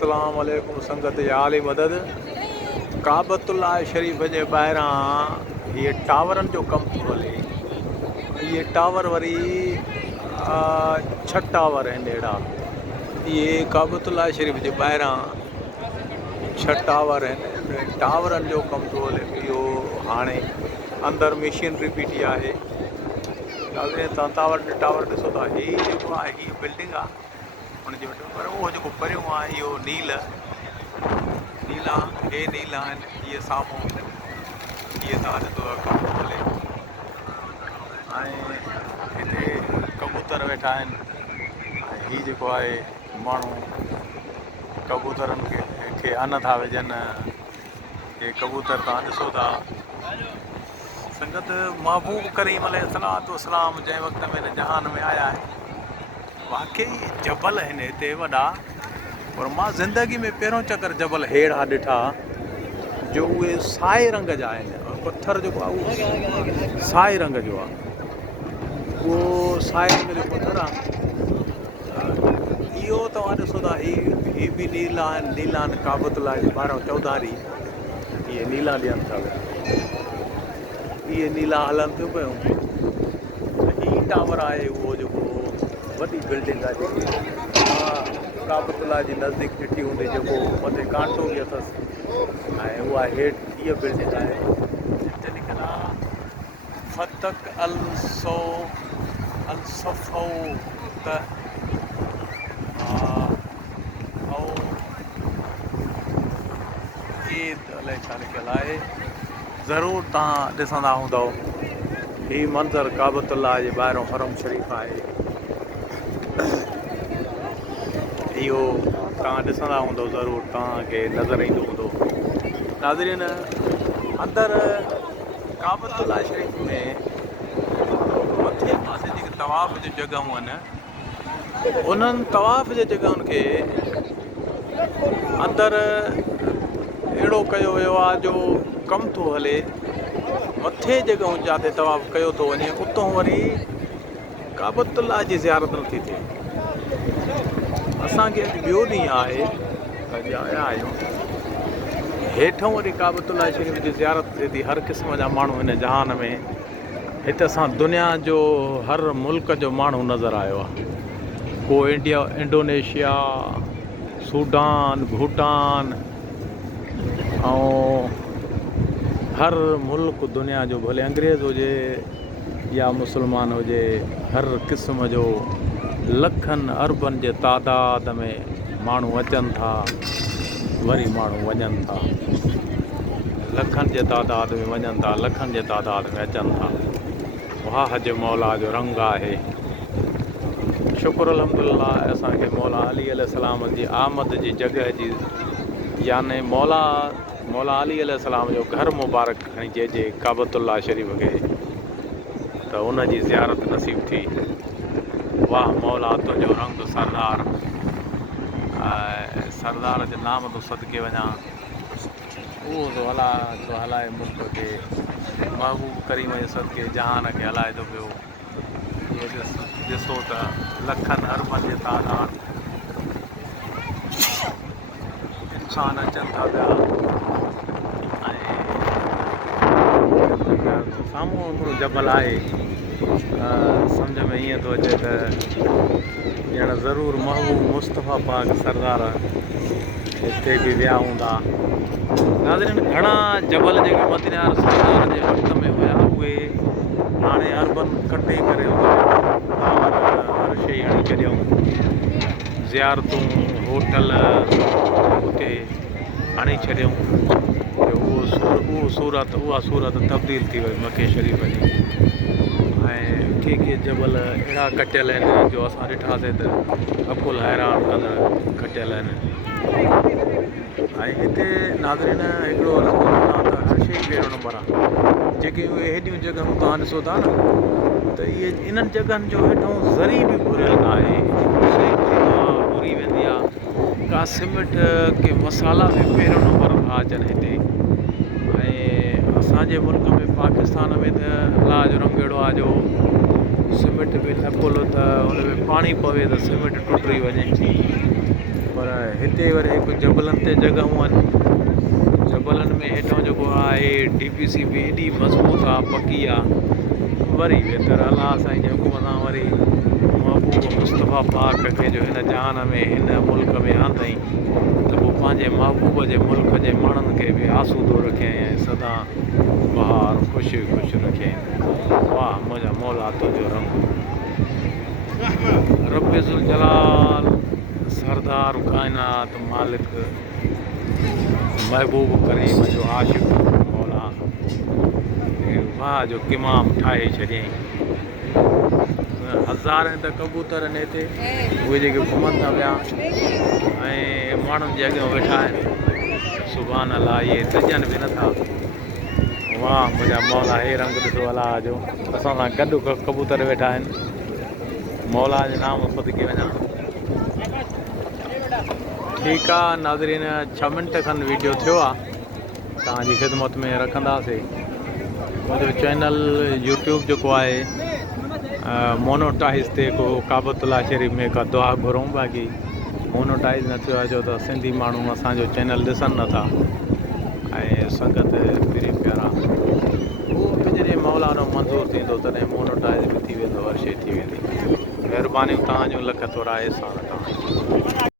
अस्सलाम वालेकुम संगत आली मदद। काबतुल्लाह शरीफ जे ॿाहिरां ये टावरनि जो कमु थो हले। ये टावर वरी 6 टावर आहिनि अहिड़ा। ये काबतुल्लाह शरीफ जे ॿाहिरां 6 टावर आहिनि। टावरनि जो कमु थो हले इहो हाणे अंदरि मशीनरी बीठी आहे। टावर ॾिसो था, हीअ जेको आहे हीअ बिल्डिंग आहे हुनजे वटि, पर उहो जेको परियों आहे इहो नीला हे नीला आहिनि। इहे साम्हूं इहे तव्हां ॾिसो था कमु थो हले ऐं हिते कबूतर वेठा आहिनि। ऐं हीअ जेको आहे माण्हू कबूतरनि खे अन था विझनि। हे कबूतर तव्हां ॾिसो था। संगत महबूब करीम अलैहिस्सलाम जंहिं वक़्त में हिन जहान में आया आहिनि, वाकई जबल आहिनि हिते वॾा, पर मां ज़िंदगी में पहिरों चकर जबल अहिड़ा ॾिठा जो उहे साए रंग जा आहिनि। पथर जेको आहे उहो साए रंग जो आहे। उहो साए रंग जो पथर आहे। इहो तव्हां ॾिसो था, ही बि नीला आहिनि। काबतुल्लाह जे ॿाहिरां चौधारी इहे नीला ॾियनि था पिया। इहे नीला हलनि थियूं पियूं। हीअ टावर आहे उहो जेको वॾी बिल्डिंग आहे जेकी काबतुल्लाह जी नज़दीक ॾिठी हूंदी, जेको मथे कांटो बि अथसि। ऐं उहा हेठि हीअ बिल्डिंग आहे जिते लिखियलु आहे फतक अल सफ़ौत अलाए छा लिखियलु आहे। ज़रूरु तव्हां ॾिसंदा हूंदव। हीअ मंज़र काबतुल्लाह जे ॿाहिरों हरम शरीफ़ आहे। इहो तव्हां ॾिसंदा हूंदव, ज़रूरु तव्हांखे नज़र ईंदो हूंदो। नाज़रीन, अंदरि काबतुल्लाह शरीफ़ में मथे पासे जेके तवाफ़ जूं जॻहियूं आहिनि, उन्हनि तवाफ़ जे जॻहियुनि खे अंदरि अहिड़ो कयो वियो आहे जो कमु थो हले। मथे जॻहियूं जिते तवाफ़ कयो थो वञे, उतां वरी काबतुल्लाह जी ज़ियारत नथी थिए। असांखे अॼु ॿियो ॾींहुं आहे, अॼु आया आहियूं। हेठां वरी काबतुल्लाह शरीफ़ जी ज़ियारत थिए थी। हर क़िस्म जा माण्हू हिन जहान में। हिते असां दुनिया जो हर मुल्क जो माण्हू नज़र आयो आहे। को इंडोनेशिया, सूडान, भूटान ऐं हर मुल्क दुनिया जो, भले अंग्रेज़ हुजे या मुस्लमान हुजे, हर क़िस्म जो लखनि अरबनि जे तादाद में माण्हू अचनि था, वरी माण्हू वञनि था। लखनि जे तादाद में वञनि था, लखनि जे तादाद में अचनि था। वाह हज मौला जो रंग आहे। शुक्र अल्हम्दुलिल्लाह, असांखे मौला अली अलैहिस्सलाम जी आमद जी जॻह जी, याने मौला अली अलैहिस्सलाम जो घर मुबारक खणी चइजे काबतुल्लाह शरीफ़ खे, त उन जी ज़ियारत नसीब थी। वाह मौला तुंहिंजो रंग सरदार, सरदार जे नाम तो सदके वञा। उहो तो हलाए मुल्क खे, महबूब करीम जे सदके जहान खे हलाए थो पियो। इहे ॾिसो त लखनि अरबनि जे तादाद इंसान अचनि था पिया। ऐं साम्हूं हिकिड़ो जबल आहे। सम्झ में ईअं थो अचे त ॼण ज़रूरु महबूब मुस्तफ़ा पाक सरदार हिते बि विया हूंदा। नाज़रीन, घणा जबल जेके मदीना सरदार जे वक़्त में हुया, उहे हाणे अरबनि कटे करे हर शइ हणी छॾियऊं। ज़ियारतूं, होटल उते हणी छॾियऊं। उहा सूरत तब्दील थी वई मके शरीफ़ जी। ऐं के जबल अहिड़ा कटियल आहिनि जो असां ॾिठासीं त अकुल हैरान कंदड़ कटियल आहिनि। ऐं हिते नाज़रीन हिकिड़ो हर शइ पहिरियों नंबर आहे। जेके उहे हेॾियूं जॻहियूं तव्हां ॾिसो था न, त इहे इन्हनि जॻहियुनि जो हेठां ज़री बि घुरियल न आहे। घुरी वेंदी आहे। का सीमेंट के मसाला बि पहिरियों नंबर था अचनि हिते। ऐं असांजे मुल्क में पाकिस्तान में त अलाह जो रंग अहिड़ो आहे जो सीमेंट बि न पुल त हुन में पाणी पवे त सीमेंट टुटी वञे। पर हिते वरी हिकु जबलनि ते जॻहियूं आहिनि, जबलनि में हेठां जेको आहे DPC बि एॾी मज़बूत आहे, पकी आहे। वरी बहितर अलाह साईं जे हुकुम सां वरी महबूब मुस्तफ़ा पाक खे जो हिन जहान में हिन मुल्क में आंदई त पोइ पंहिंजे महबूब जे मुल्क जे माण्हुनि खे बि आसूदो रखे ऐं सदा बहार ख़ुशि ख़ुशि रखे। वाह मुंहिंजा मौला तुंहिंजो रंग रब्बे ज़ुल जलाल सरदार काइनात मालिक महबूब करीम जो आशिक़ मौला वाह जो किमाम ठाहे छॾियईं। हज़ारनि त कबूतर आहिनि हिते, उहे जेके घुमनि था पिया ऐं माण्हुनि जे अॻियां वेठा आहिनि। सुभान अल्लाह, इहे ॾिजनि बि नथा। वाह मुंहिंजा मौला, हे रंग ॾिठो अलाह जो, असां सां गॾु कबूतर वेठा आहिनि। मौला जे नाम सदिके वञा। ठीकु आहे नाज़रीन, 6 मिंट खनि वीडियो थियो आहे, तव्हांजी ख़िदमत में रखंदासीं। मुंहिंजो चैनल यूट्यूब जेको आहे मोनोटाइज़ ते को काबतुल्ला शरीफ़ में का दुआ घुरूं, बाक़ी मोनोटाइज़ न थियो आहे छो त सिंधी माण्हू असांजो चैनल ॾिसनि नथा ऐं संगत प्यारी प्यारा उहो जॾहिं मौलानो मंज़ूरु थींदो तॾहिं मोनोटाइज़ बि थी वेंदो, हर शइ थी वेंदी। महिरबानी तव्हांजो लख थोरा एहसान।